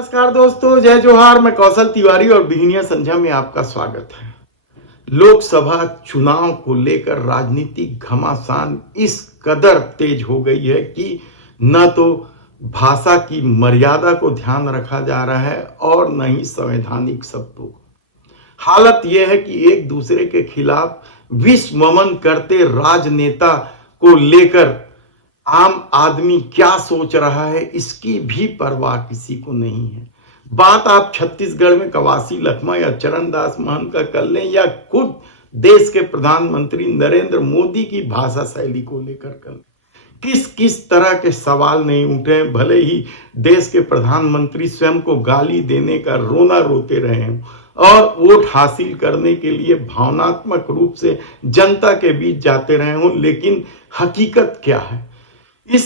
नमस्कार दोस्तों, जय जोहार। मैं कौशल तिवारी और बिहनिया संध्या में आपका स्वागत है। लोकसभा चुनाव को लेकर राजनीतिक घमासान इस कदर तेज हो गई है कि न तो भाषा की मर्यादा को ध्यान रखा जा रहा है और न ही संवैधानिक शब्दों को। हालत यह है कि एक दूसरे के खिलाफ विषममन करते राजनेता को लेकर आम आदमी क्या सोच रहा है इसकी भी परवाह किसी को नहीं है। बात आप छत्तीसगढ़ में कवासी लखमा या चरणदास महंत का कर लें या खुद देश के प्रधानमंत्री नरेंद्र मोदी की भाषा शैली को लेकर कर लें, किस किस तरह के सवाल नहीं उठे। भले ही देश के प्रधानमंत्री स्वयं को गाली देने का रोना रोते रहे हों और वोट हासिल करने के लिए भावनात्मक रूप से जनता के बीच जाते रहे हों, लेकिन हकीकत क्या है? इस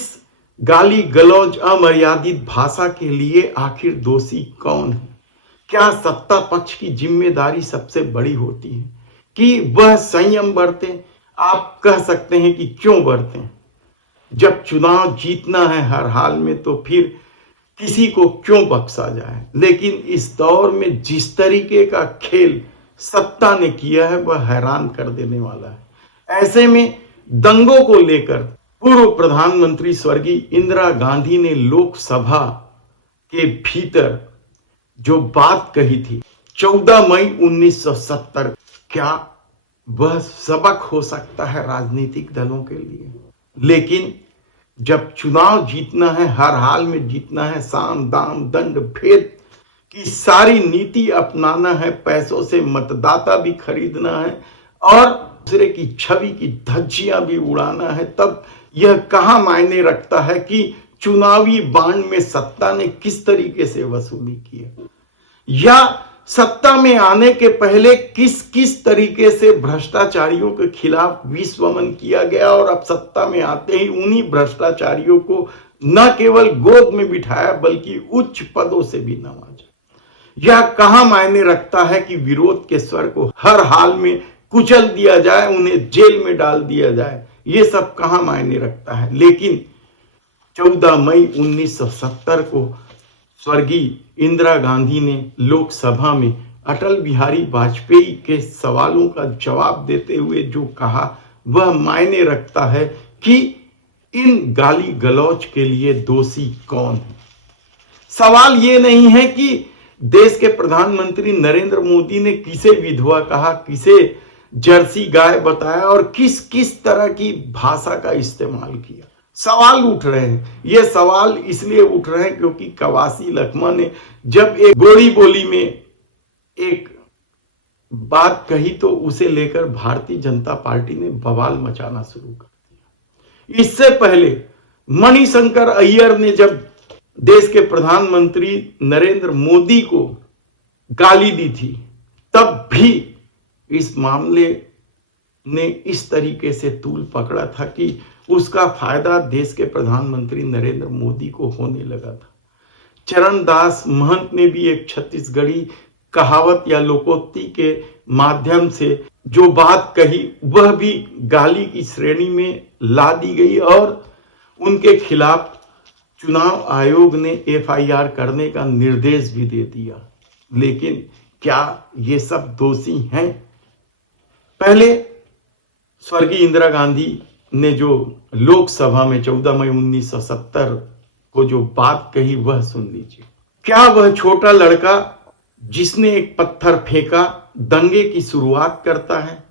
गाली गलौज अमर्यादित भाषा के लिए आखिर दोषी कौन है? क्या सत्ता पक्ष की जिम्मेदारी सबसे बड़ी होती है कि वह संयम बरते? आप कह सकते हैं कि क्यों बरते? जब चुनाव जीतना है हर हाल में तो फिर किसी को क्यों बख्शा जाए? लेकिन इस दौर में जिस तरीके का खेल सत्ता ने किया है वह हैरान कर देने वाला है। ऐसे में दंगों को लेकर पूर्व प्रधानमंत्री स्वर्गीय इंदिरा गांधी ने लोकसभा के भीतर जो बात कही थी 14 मई 1970, क्या वह सबक हो सकता है राजनीतिक दलों के लिए? लेकिन जब चुनाव जीतना है, हर हाल में जीतना है, साम दाम दंड भेद की सारी नीति अपनाना है, पैसों से मतदाता भी खरीदना है और दूसरे की छवि की धज्जियां भी उड़ाना है, तब यह कहां मायने रखता है कि चुनावी बांड में सत्ता ने किस तरीके से वसूली की है या सत्ता में आने के पहले किस किस तरीके से भ्रष्टाचारियों के खिलाफ विषममन किया गया और अब सत्ता में आते ही उन्हीं भ्रष्टाचारियों को न केवल गोद में बिठाया बल्कि उच्च पदों से भी नवाजा। यह कहां मायने रखता है कि विरोध के स्वर को हर हाल में कुचल दिया जाए, उन्हें जेल में डाल दिया जाए? ये सब कहां मायने रखता है? लेकिन 14 मई 1970 को स्वर्गीय इंदिरा गांधी ने लोकसभा में अटल बिहारी वाजपेयी के सवालों का जवाब देते हुए जो कहा वह मायने रखता है कि इन गाली गलौज के लिए दोषी कौन है। सवाल ये नहीं है कि देश के प्रधानमंत्री नरेंद्र मोदी ने किसे विधवा कहा, किसे जर्सी गाय बताया और किस किस तरह की भाषा का इस्तेमाल किया। सवाल उठ रहे हैं। ये सवाल इसलिए उठ रहे हैं क्योंकि कवासी लखमा ने जब एक गोड़ी बोली में एक बात कही तो उसे लेकर भारतीय जनता पार्टी ने बवाल मचाना शुरू कर दिया। इससे पहले मणिशंकर अय्यर ने जब देश के प्रधानमंत्री नरेंद्र मोदी को गाली दी थी तब भी इस मामले ने इस तरीके से तूल पकड़ा था कि उसका फायदा देश के प्रधानमंत्री नरेंद्र मोदी को होने लगा था। चरणदास महंत ने भी एक छत्तीसगढ़ी कहावत या लोकोक्ति के माध्यम से जो बात कही वह भी गाली की श्रेणी में ला दी गई और उनके खिलाफ चुनाव आयोग ने FIR करने का निर्देश भी दे दिया। लेकिन क्या ये सब दोषी हैं? पहले स्वर्गीय इंदिरा गांधी ने जो लोकसभा में 14 मई 1970 को जो बात कही वह सुन लीजिए। क्या वह छोटा लड़का जिसने एक पत्थर फेंका दंगे की शुरुआत करता है?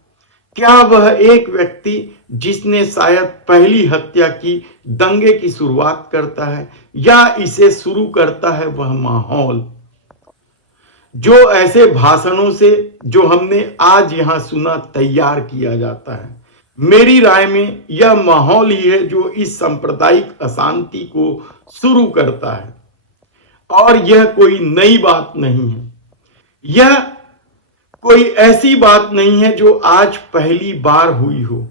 क्या वह एक व्यक्ति जिसने शायद पहली हत्या की दंगे की शुरुआत करता है या इसे शुरू करता है वह माहौल जो ऐसे भाषणों से जो हमने आज यहां सुना तैयार किया जाता है? मेरी राय में यह माहौल ही है जो इस सांप्रदायिक अशांति को शुरू करता है और यह कोई नई बात नहीं है। यह कोई ऐसी बात नहीं है जो आज पहली बार हुई हो।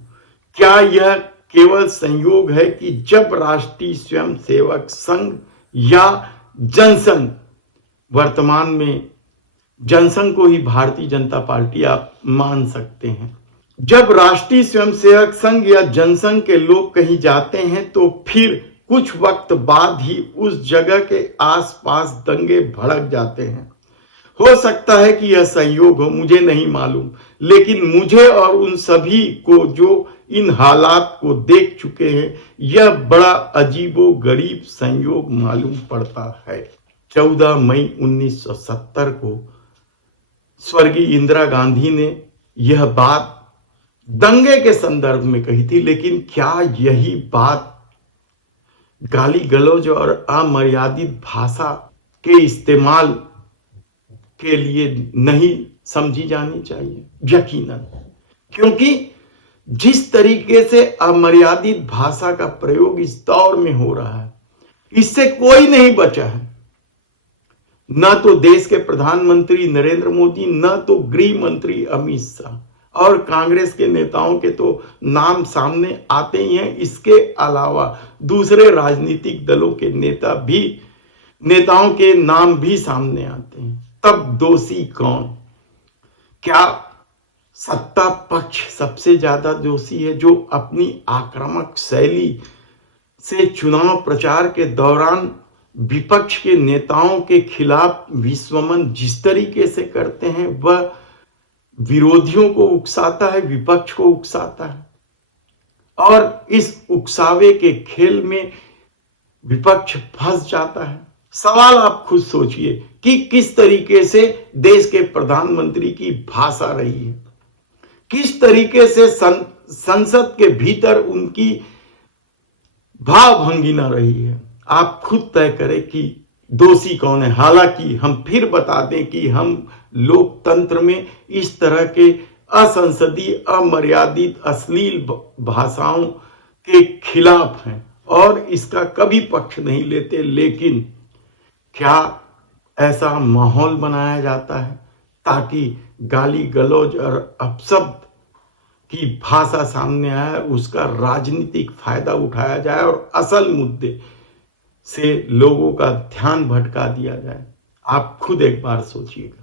क्या यह केवल संयोग है कि जब राष्ट्रीय स्वयंसेवक संघ या जनसंघ, वर्तमान में जनसंघ को ही भारतीय जनता पार्टी आप मान सकते हैं, जब राष्ट्रीय स्वयंसेवक संघ या जनसंघ के लोग कहीं जाते हैं तो फिर कुछ वक्त बाद ही उस जगह के आसपास दंगे भड़क जाते हैं। हो सकता है कि यह संयोग हो, मुझे नहीं मालूम, लेकिन मुझे और उन सभी को जो इन हालात को देख चुके हैं यह बड़ा अजीबो गरीब संयोग मालूम पड़ता है। 14 मई 1970 को स्वर्गीय इंदिरा गांधी ने यह बात दंगे के संदर्भ में कही थी, लेकिन क्या यही बात गाली गलौज और अमर्यादित भाषा के इस्तेमाल के लिए नहीं समझी जानी चाहिए? यकीनन, क्योंकि जिस तरीके से अमर्यादित भाषा का प्रयोग इस दौर में हो रहा है, इससे कोई नहीं बचा है। न तो देश के प्रधानमंत्री नरेंद्र मोदी, न तो गृह मंत्री अमित शाह, और कांग्रेस के नेताओं के तो नाम सामने आते ही हैं। इसके अलावा दूसरे राजनीतिक दलों के नेताओं के नाम भी सामने आते हैं। तब दोषी कौन? क्या सत्ता पक्ष सबसे ज्यादा दोषी है, जो अपनी आक्रामक शैली से चुनाव प्रचार के दौरान विपक्ष के नेताओं के खिलाफ विस्वमन जिस तरीके से करते हैं वह विरोधियों को उकसाता है, विपक्ष को उकसाता है, और इस उकसावे के खेल में विपक्ष फंस जाता है। सवाल आप खुद सोचिए कि किस तरीके से देश के प्रधानमंत्री की भाषा रही है, किस तरीके से संसद के भीतर उनकी भावभंगिमा रही है। आप खुद तय करें कि दोषी कौन है। हालांकि हम फिर बता दें कि हम लोकतंत्र में इस तरह के असंसदीय, अमर्यादित, अश्लील भाषाओं के खिलाफ हैं और इसका कभी पक्ष नहीं लेते, लेकिन क्या ऐसा माहौल बनाया जाता है ताकि गाली गलौज और अपशब्द की भाषा सामने आए, उसका राजनीतिक फायदा उठाया जाए और असल मुद्दे से लोगों का ध्यान भटका दिया जाए? आप खुद एक बार सोचिएगा।